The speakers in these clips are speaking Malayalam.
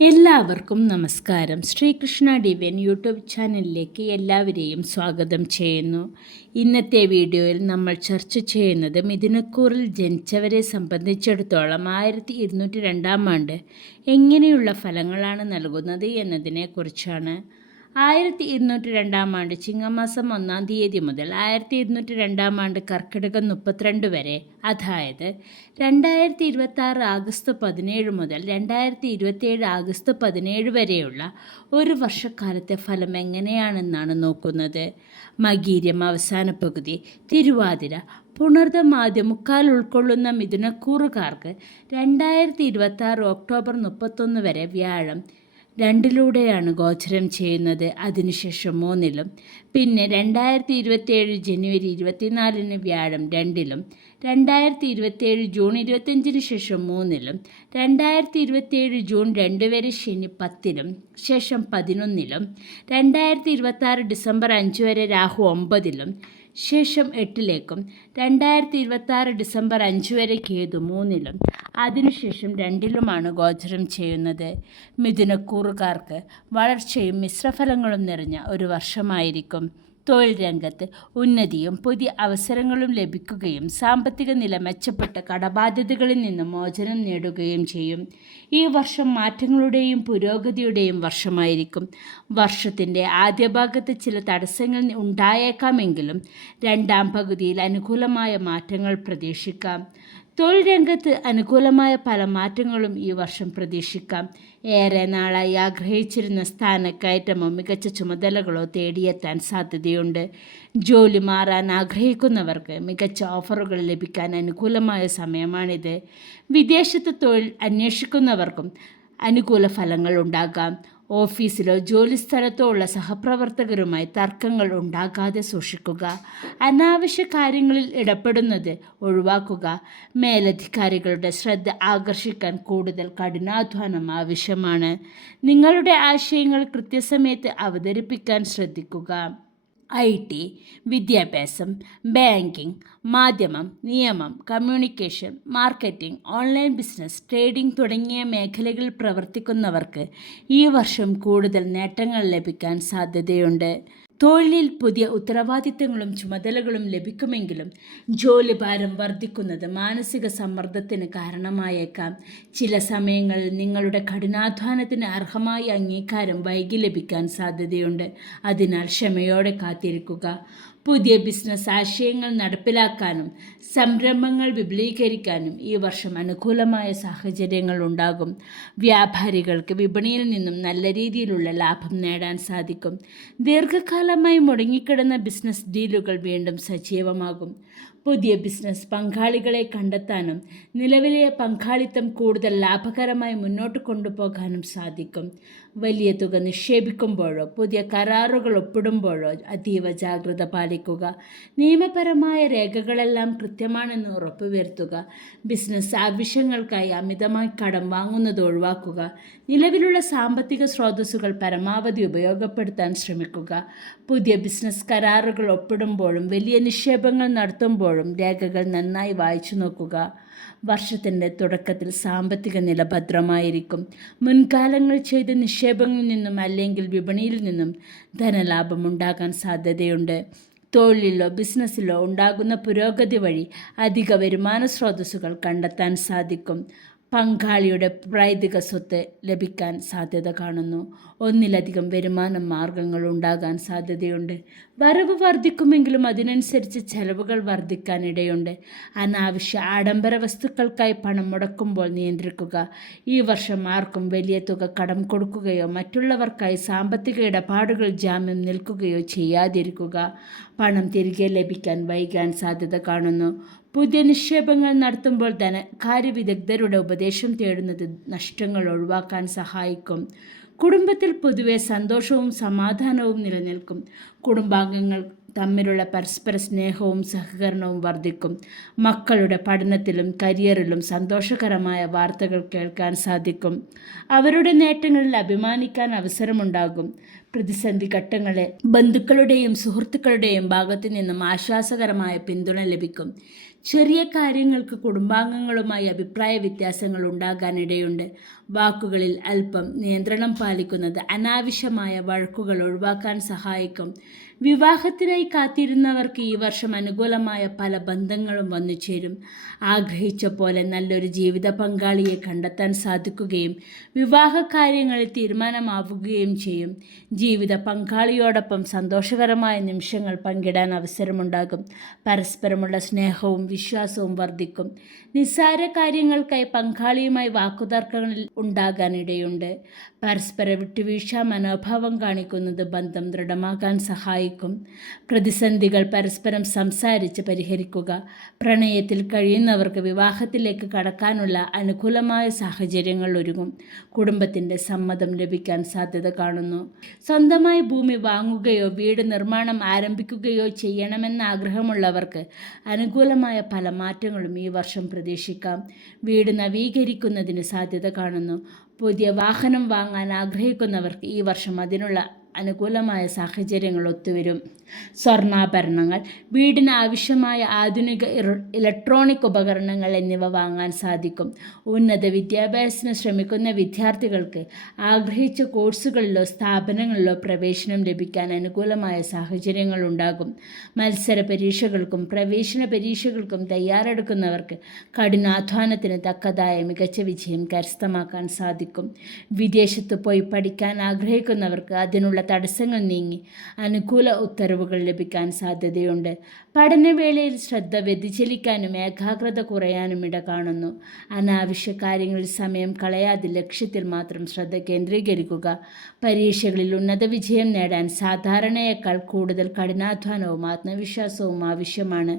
എല്ലാവർക്കും നമസ്കാരം. ശ്രീകൃഷ്ണ ഡിവൈൻ യൂട്യൂബ് ചാനലിലേക്ക് എല്ലാവരെയും സ്വാഗതം ചെയ്യുന്നു. ഇന്നത്തെ വീഡിയോയിൽ നമ്മൾ ചർച്ച ചെയ്യുന്നത് മിഥുനക്കൂറിൽ ജനിച്ചവരെ സംബന്ധിച്ചിടത്തോളം 1202 ആണ്ട് എങ്ങനെയുള്ള ഫലങ്ങളാണ് നൽകുന്നത് എന്നതിനെക്കുറിച്ചാണ്. 1202 ആണ്ട് ചിങ്ങമാസം 1-ാം തീയതി മുതൽ 1202 ആണ്ട് കർക്കിടകം 32 വരെ, അതായത് 2026 ആഗസ്റ്റ് 17 മുതൽ 2027 ആഗസ്റ്റ് 17 വരെയുള്ള ഒരു വർഷക്കാലത്തെ ഫലം എങ്ങനെയാണെന്നാണ് നോക്കുന്നത്. മകീരം അവസാന പകുതി, തിരുവാതിര, പുണർദം ആദ്യ മുക്കാൽ ഉൾക്കൊള്ളുന്ന മിഥുനക്കൂറുകാർക്ക് 2026 ഒക്ടോബർ 31 വരെ വ്യാഴം 2-ലൂടെയാണ് ഗോചരം ചെയ്യുന്നത്. അതിനുശേഷം 3-ലും. പിന്നെ 2027 ജനുവരി 24-ന് വ്യാഴം 2-ലും, 2027 ജൂൺ 25-ന് ശേഷം 3-ലും, 2027 ജൂൺ 2 വരെ ശനി 10-ലും, ശേഷം 11-ലും, 2026 ഡിസംബർ 5 വരെ രാഹു 9-ലും, ശേഷം 8-ലേക്കും, 2026 ഡിസംബർ 5 വരെ കേതു 3-ലും, അതിനുശേഷം 2-ലുമാണ് ഗോചരം ചെയ്യുന്നത്. മിഥുനക്കൂറുകാർക്ക് വളർച്ചയും മിശ്രഫലങ്ങളും നിറഞ്ഞ ഒരു വർഷമായിരിക്കും. തൊഴിൽ രംഗത്ത് ഉന്നതിയും പുതിയ അവസരങ്ങളും ലഭിക്കുകയും സാമ്പത്തിക നില മെച്ചപ്പെട്ട കടബാധ്യതകളിൽ നിന്ന് മോചനം നേടുകയും ചെയ്യും. ഈ വർഷം മാറ്റങ്ങളുടെയും പുരോഗതിയുടെയും വർഷമായിരിക്കും. വർഷത്തിൻ്റെ ആദ്യ ഭാഗത്ത് ചില തടസ്സങ്ങൾ ഉണ്ടായേക്കാമെങ്കിലും രണ്ടാം പകുതിയിൽ അനുകൂലമായ മാറ്റങ്ങൾ പ്രതീക്ഷിക്കാം. തൊഴിൽ രംഗത്ത് അനുകൂലമായ പല മാറ്റങ്ങളും ഈ വർഷം പ്രതീക്ഷിക്കാം. ഏറെ നാളായി ആഗ്രഹിച്ചിരുന്ന സ്ഥാനക്കയറ്റമോ മികച്ച ചുമതലകളോ തേടിയെത്താൻ സാധ്യതയുണ്ട്. ജോലി മാറാൻ ആഗ്രഹിക്കുന്നവർക്ക് മികച്ച ഓഫറുകൾ ലഭിക്കാൻ അനുകൂലമായ സമയമാണിത്. വിദേശത്ത് തൊഴിൽ അന്വേഷിക്കുന്നവർക്കും അനുകൂല ഫലങ്ങൾ ഉണ്ടാകാം. ഓഫീസിലോ ജോലിസ്ഥലത്തോ ഉള്ള സഹപ്രവർത്തകരുമായി തർക്കങ്ങൾ ഉണ്ടാകാതെ സൂക്ഷിക്കുക. അനാവശ്യ കാര്യങ്ങളിൽ ഇടപെടുന്നത് ഒഴിവാക്കുക. മേലധികാരികളുടെ ശ്രദ്ധ ആകർഷിക്കാൻ കൂടുതൽ കഠിനാധ്വാനം ആവശ്യമാണ്. നിങ്ങളുടെ ആശയങ്ങൾ കൃത്യസമയത്ത് അവതരിപ്പിക്കാൻ ശ്രദ്ധിക്കുക. IT, വിദ്യാഭ്യാസം, ബാങ്കിംഗ്, മാധ്യമം, നിയമം, communication, marketing, online business, trading തുടങ്ങിയ മേഖലകളിൽ പ്രവർത്തിക്കുന്നവർക്ക് ഈ വർഷം കൂടുതൽ നേട്ടങ്ങൾ ലഭിക്കാൻ സാധ്യതയുണ്ട്. തൊഴിലിൽ പുതിയ ഉത്തരവാദിത്തങ്ങളും ചുമതലകളും ലഭിക്കുമെങ്കിലും ജോലിഭാരം വർദ്ധിക്കുന്നത് മാനസിക സമ്മർദ്ദത്തിന് കാരണമായേക്കാം. ചില സമയങ്ങളിൽ നിങ്ങളുടെ കഠിനാധ്വാനത്തിന് അർഹമായ അംഗീകാരം വൈകി ലഭിക്കാൻ സാധ്യതയുണ്ട്. അതിനാൽ ക്ഷമയോടെ കാത്തിരിക്കുക. പുതിയ ബിസിനസ് ആശയങ്ങൾ നടപ്പിലാക്കാനും സംരംഭങ്ങൾ വിപുലീകരിക്കാനും ഈ വർഷം അനുകൂലമായ സാഹചര്യങ്ങൾ ഉണ്ടാകും. വ്യാപാരികൾക്ക് വിപണിയിൽ നിന്നും നല്ല രീതിയിലുള്ള ലാഭം നേടാൻ സാധിക്കും. ദീർഘകാലമായി മുടങ്ങിക്കിടന്ന ബിസിനസ് ഡീലുകൾ വീണ്ടും സജീവമാകും. പുതിയ ബിസിനസ് പങ്കാളികളെ കണ്ടെത്താനും നിലവിലെ പങ്കാളിത്തം കൂടുതൽ ലാഭകരമായി മുന്നോട്ട് കൊണ്ടുപോകാനും സാധിക്കും. വലിയ തുക നിക്ഷേപിക്കുമ്പോഴോ പുതിയ കരാറുകൾ ഒപ്പിടുമ്പോഴോ അതീവ ജാഗ്രത പാലിക്കുക. നിയമപരമായ രേഖകളെല്ലാം കൃത്യമാണെന്ന് ഉറപ്പുവരുത്തുക. ബിസിനസ് ആവശ്യങ്ങൾക്കായി അമിതമായി കടം വാങ്ങുന്നത് ഒഴിവാക്കുക. നിലവിലുള്ള സാമ്പത്തിക സ്രോതസ്സുകൾ പരമാവധി ഉപയോഗപ്പെടുത്താൻ ശ്രമിക്കുക. പുതിയ ബിസിനസ് കരാറുകൾ ഒപ്പിടുമ്പോഴും വലിയ നിക്ഷേപങ്ങൾ നടത്തുമ്പോഴും രേഖകൾ നന്നായി വായിച്ചു നോക്കുക. വർഷത്തിൻ്റെ തുടക്കത്തിൽ സാമ്പത്തിക നില ഭദ്രമായിരിക്കും. മുൻകാലങ്ങൾ ചെയ്ത നിക്ഷേപങ്ങളിൽ നിന്നും അല്ലെങ്കിൽ വിപണിയിൽ നിന്നും ധനലാഭം ഉണ്ടാകാൻ സാധ്യതയുണ്ട്. തൊഴിലിലോ ബിസിനസ്സിലോ ഉണ്ടാകുന്ന പുരോഗതി വഴി അധിക വരുമാന സ്രോതസ്സുകൾ കണ്ടെത്താൻ സാധിക്കും. പങ്കാളിയുടെ പൈതൃക സ്വത്ത് ലഭിക്കാൻ സാധ്യത കാണുന്നു. ഒന്നിലധികം വരുമാന മാർഗങ്ങൾ ഉണ്ടാകാൻ സാധ്യതയുണ്ട്. വരവ് വർദ്ധിക്കുമെങ്കിലും അതിനനുസരിച്ച് ചെലവുകൾ വർദ്ധിക്കാനിടയുണ്ട്. അനാവശ്യ ആഡംബര വസ്തുക്കൾക്കായി പണം മുടക്കുമ്പോൾ നിയന്ത്രിക്കുക. ഈ വർഷം ആർക്കും വലിയ തുക കടം കൊടുക്കുകയോ മറ്റുള്ളവർക്കായി സാമ്പത്തിക ഇടപാടുകൾ ജാമ്യം നിൽക്കുകയോ ചെയ്യാതിരിക്കുക. പണം തിരികെ ലഭിക്കാൻ വൈകാൻ സാധ്യത കാണുന്നു. പുതിയ നിക്ഷേപങ്ങൾ നടത്തുമ്പോൾ ധനകാര്യ വിദഗ്ധരുടെ ഉപദേശം തേടുന്നത് നഷ്ടങ്ങൾ ഒഴിവാക്കാൻ സഹായിക്കും. കുടുംബത്തിൽ പൊതുവെ സന്തോഷവും സമാധാനവും നിലനിൽക്കും. കുടുംബാംഗങ്ങൾ തമ്മിലുള്ള പരസ്പര സ്നേഹവും സഹകരണവും വർദ്ധിക്കും. മക്കളുടെ പഠനത്തിലും കരിയറിലും സന്തോഷകരമായ വാർത്തകൾ കേൾക്കാൻ സാധിക്കും. അവരുടെ നേട്ടങ്ങളിൽ അഭിമാനിക്കാൻ അവസരമുണ്ടാകും. പ്രതിസന്ധി ഘട്ടങ്ങളെ ബന്ധുക്കളുടെയും സുഹൃത്തുക്കളുടെയും ഭാഗത്തു നിന്നും ആശ്വാസകരമായ പിന്തുണ ലഭിക്കും. ചെറിയ കാര്യങ്ങൾക്ക് കുടുംബാംഗങ്ങളുമായി അഭിപ്രായ വ്യത്യാസങ്ങൾ ഉണ്ടാകാനിടയുണ്ട്. വാക്കുകളിൽ അല്പം നിയന്ത്രണം പാലിക്കുന്നത് അനാവശ്യമായ വഴക്കുകൾ ഒഴിവാക്കാൻ സഹായിക്കും. വിവാഹത്തിനായി കാത്തിരുന്നവർക്ക് ഈ വർഷം അനുകൂലമായ പല ബന്ധങ്ങളും വന്നു ചേരും. ആഗ്രഹിച്ച പോലെ നല്ലൊരു ജീവിത പങ്കാളിയെ കണ്ടെത്താൻ സാധിക്കുകയും വിവാഹ കാര്യങ്ങളിൽ തീരുമാനമാവുകയും ചെയ്യും. ജീവിത പങ്കാളിയോടൊപ്പം സന്തോഷകരമായ നിമിഷങ്ങൾ പങ്കിടാൻ അവസരമുണ്ടാകും. പരസ്പരമുള്ള സ്നേഹവും വിശ്വാസവും വർദ്ധിക്കും. നിസ്സാര കാര്യങ്ങൾക്കായി പങ്കാളിയുമായി വാക്കുതർക്കങ്ങളിൽ ഉണ്ടാകാനിടയുണ്ട്. പരസ്പര വിട്ടുവീഴ്ച മനോഭാവം കാണിക്കുന്നത് ബന്ധം ദൃഢമാക്കാൻ സഹായിക്കും. പ്രതിസന്ധികൾ പരസ്പരം സംസാരിച്ച് പരിഹരിക്കുക. പ്രണയത്തിൽ കഴിയുന്നവർക്ക് വിവാഹത്തിലേക്ക് കടക്കാനുള്ള അനുകൂലമായ സാഹചര്യങ്ങൾ ഒരുങ്ങും. കുടുംബത്തിൻ്റെ സമ്മതം ലഭിക്കാൻ സാധ്യത കാണുന്നു. സ്വന്തമായി ഭൂമി വാങ്ങുകയോ വീട് നിർമ്മാണം ആരംഭിക്കുകയോ ചെയ്യണമെന്ന ആഗ്രഹമുള്ളവർക്ക് അനുകൂലമായ പല മാറ്റങ്ങളും ഈ വർഷം പ്രതീക്ഷിക്കാം. വീട് നവീകരിക്കുന്നതിന് സാധ്യത കാണുന്നു. പുതിയ വാഹനം വാങ്ങാൻ ആഗ്രഹിക്കുന്നവർക്ക് ഈ വർഷം അതിനുള്ള അനുകൂലമായ സാഹചര്യങ്ങൾ ഒത്തുവരും. സ്വർണ്ണാഭരണങ്ങൾ, വീടിന് ആവശ്യമായ ആധുനിക ഇലക്ട്രോണിക് ഉപകരണങ്ങൾ എന്നിവ വാങ്ങാൻ സാധിക്കും. ഉന്നത വിദ്യാഭ്യാസത്തിന് ശ്രമിക്കുന്ന വിദ്യാർത്ഥികൾക്ക് ആഗ്രഹിച്ച കോഴ്സുകളിലോ സ്ഥാപനങ്ങളിലോ പ്രവേശനം ലഭിക്കാൻ അനുകൂലമായ സാഹചര്യങ്ങൾ ഉണ്ടാകും. മത്സര പരീക്ഷകൾക്കും പ്രവേശന പരീക്ഷകൾക്കും തയ്യാറെടുക്കുന്നവർക്ക് കഠിനാധ്വാനത്തിന് തക്കതായ മികച്ച വിജയം കരസ്ഥമാക്കാൻ സാധിക്കും. വിദേശത്ത് പോയി പഠിക്കാൻ ആഗ്രഹിക്കുന്നവർക്ക് അതിനുള്ള തടസ്സങ്ങൾ നീങ്ങി അനുകൂല ഉത്തരവുകൾ ലഭിക്കാൻ സാധ്യതയുണ്ട്. പഠനവേളയിൽ ശ്രദ്ധ വ്യതിചലിക്കാനും ഏകാഗ്രത കുറയാനും ഇട കാണുന്നു. അനാവശ്യ കാര്യങ്ങളിൽ സമയം കളയാതെ ലക്ഷ്യത്തിൽ മാത്രം ശ്രദ്ധ കേന്ദ്രീകരിക്കുക. പരീക്ഷകളിൽ ഉന്നത വിജയം നേടാൻ സാധാരണയേക്കാൾ കൂടുതൽ കഠിനാധ്വാനവും ആത്മവിശ്വാസവും ആവശ്യമാണ്.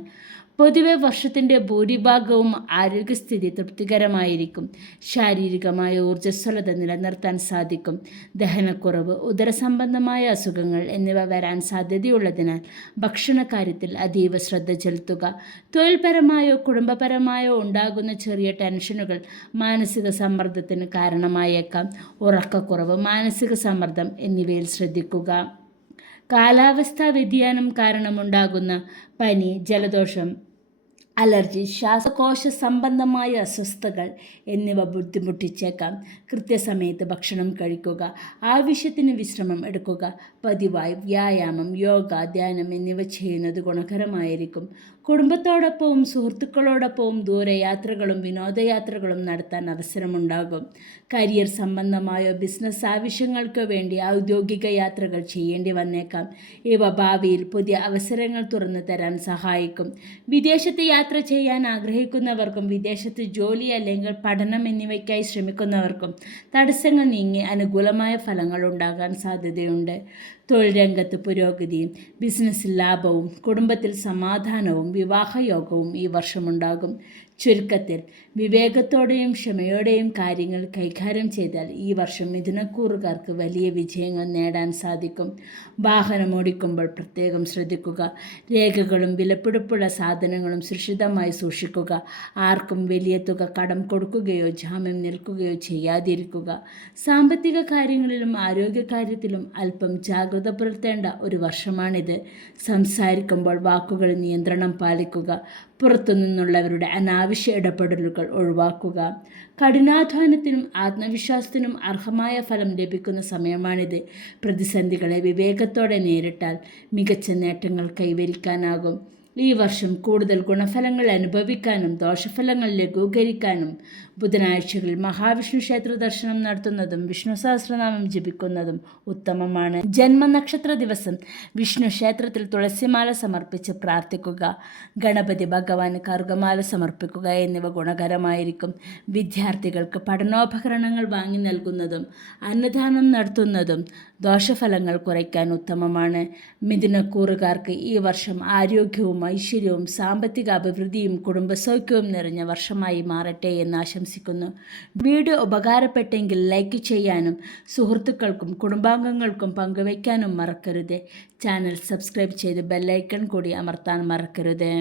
പൊതുവെ വർഷത്തിൻ്റെ ഭൂരിഭാഗവും ആരോഗ്യസ്ഥിതി തൃപ്തികരമായിരിക്കും. ശാരീരികമായ ഊർജ്ജസ്വലത നിലനിർത്താൻ സാധിക്കും. ദഹനക്കുറവ്, ഉദരസംബന്ധമായ അസുഖങ്ങൾ എന്നിവ വരാൻ സാധ്യതയുള്ളതിനാൽ ഭക്ഷണകാര്യത്തിൽ അതീവ ശ്രദ്ധ ചെലുത്തുക. തൊഴിൽപരമായോ കുടുംബപരമായോ ഉണ്ടാകുന്ന ചെറിയ ടെൻഷനുകൾ മാനസിക സമ്മർദ്ദത്തിന് കാരണമായേക്കാം. ഉറക്കക്കുറവ്, മാനസിക സമ്മർദ്ദം എന്നിവയിൽ ശ്രദ്ധിക്കുക. കാലാവസ്ഥാ വ്യതിയാനം കാരണമുണ്ടാകുന്ന പനി, ജലദോഷം, അലർജി, ശ്വാസകോശ സംബന്ധമായ അസ്വസ്ഥതകൾ എന്നിവ ബുദ്ധിമുട്ടിച്ചേക്കാം. കൃത്യസമയത്ത് ഭക്ഷണം കഴിക്കുക. ആവശ്യത്തിന് വിശ്രമം എടുക്കുക. പതിവായി വ്യായാമം, യോഗ, ധ്യാനം എന്നിവ ചെയ്യുന്നത് ഗുണകരമായിരിക്കും. കുടുംബത്തോടൊപ്പവും സുഹൃത്തുക്കളോടൊപ്പവും ദൂരയാത്രകളും വിനോദയാത്രകളും നടത്താൻ അവസരമുണ്ടാകും. കരിയർ സംബന്ധമായോ ബിസിനസ് ആവശ്യങ്ങൾക്കോ വേണ്ടി ഔദ്യോഗിക യാത്രകൾ ചെയ്യേണ്ടി വന്നേക്കാം. ഇവ ഭാവിയിൽ പുതിയ അവസരങ്ങൾ തുറന്നു തരാൻ സഹായിക്കും. വിദേശത്ത് യാത്ര ചെയ്യാൻ ആഗ്രഹിക്കുന്നവർക്കും വിദേശത്ത് ജോലി അല്ലെങ്കിൽ പഠനം എന്നിവയ്ക്കായി ശ്രമിക്കുന്നവർക്കും തടസ്സങ്ങൾ നീങ്ങി അനുകൂലമായ ഫലങ്ങൾ ഉണ്ടാകാൻ സാധ്യതയുണ്ട്. തൊഴിൽ രംഗത്ത് പുരോഗതിയും ബിസിനസ്സിൽ ലാഭവും കുടുംബത്തിൽ സമാധാനവും വിവാഹയോഗവും ഈ വർഷമുണ്ടാകും. ചുരുക്കത്തിൽ വിവേകത്തോടെയും ക്ഷമയോടെയും കാര്യങ്ങൾ കൈകാര്യം ചെയ്താൽ ഈ വർഷം മിഥുനക്കൂറുകാർക്ക് വലിയ വിജയങ്ങൾ നേടാൻ സാധിക്കും. വാഹനം ഓടിക്കുമ്പോൾ പ്രത്യേകം ശ്രദ്ധിക്കുക. രേഖകളും വിലപിടിപ്പുള്ള സാധനങ്ങളും സുരക്ഷിതമായി സൂക്ഷിക്കുക. ആർക്കും വലിയ തുക കടം കൊടുക്കുകയോ ജാമ്യം നിൽക്കുകയോ ചെയ്യാതിരിക്കുക. സാമ്പത്തിക കാര്യങ്ങളിലും ആരോഗ്യകാര്യത്തിലും അല്പം ജാഗ്രത പുലർത്തേണ്ട ഒരു വർഷമാണിത്. സംസാരിക്കുമ്പോൾ വാക്കുകളിൽ നിയന്ത്രണം പാലിക്കുക. പുറത്തുനിന്നുള്ളവരുടെ അനാവശ്യ ഇടപെടലുകൾ ഒഴിവാക്കുക. കഠിനാധ്വാനത്തിനും ആത്മവിശ്വാസത്തിനും അർഹമായ ഫലം ലഭിക്കുന്ന സമയമാണിത്. പ്രതിസന്ധികളെ വിവേകത്തോടെ നേരിട്ടാൽ മികച്ച നേട്ടങ്ങൾ കൈവരിക്കാനാകും. ഈ വർഷം കൂടുതൽ ഗുണഫലങ്ങൾ അനുഭവിക്കാനും ദോഷഫലങ്ങൾ ലഘൂകരിക്കാനും ബുധനാഴ്ചകളിൽ മഹാവിഷ്ണു ക്ഷേത്ര ദർശനം നടത്തുന്നതും വിഷ്ണു സഹസ്രനാമം ജപിക്കുന്നതും ഉത്തമമാണ്. ജന്മനക്ഷത്ര ദിവസം വിഷ്ണു ക്ഷേത്രത്തിൽ തുളസിമാല സമർപ്പിച്ച് പ്രാർത്ഥിക്കുക. ഗണപതി ഭഗവാന് കറുകമാല സമർപ്പിക്കുക എന്നിവ ഗുണകരമായിരിക്കും. വിദ്യാർത്ഥികൾക്ക് പഠനോപകരണങ്ങൾ വാങ്ങി നൽകുന്നതും അന്നദാനം നടത്തുന്നതും ദോഷഫലങ്ങൾ കുറയ്ക്കാൻ ഉത്തമമാണ്. മിഥുനക്കൂറുകാർക്ക് ഈ വർഷം ആരോഗ്യവും ഐശ്വര്യവും സാമ്പത്തിക അഭിവൃദ്ധിയും കുടുംബസൗഖ്യവും നിറഞ്ഞ വർഷമായി മാറട്ടെ എന്ന് ആശംസിക്കുന്നു. വീഡിയോ ഉപകാരപ്പെട്ടെങ്കിൽ ലൈക്ക് ചെയ്യാനും സുഹൃത്തുക്കൾക്കും കുടുംബാംഗങ്ങൾക്കും പങ്കുവയ്ക്കാനും മറക്കരുത്. ചാനൽ സബ്സ്ക്രൈബ് ചെയ്ത് ബെല്ലൈക്കൺ കൂടി അമർത്താൻ മറക്കരുത്.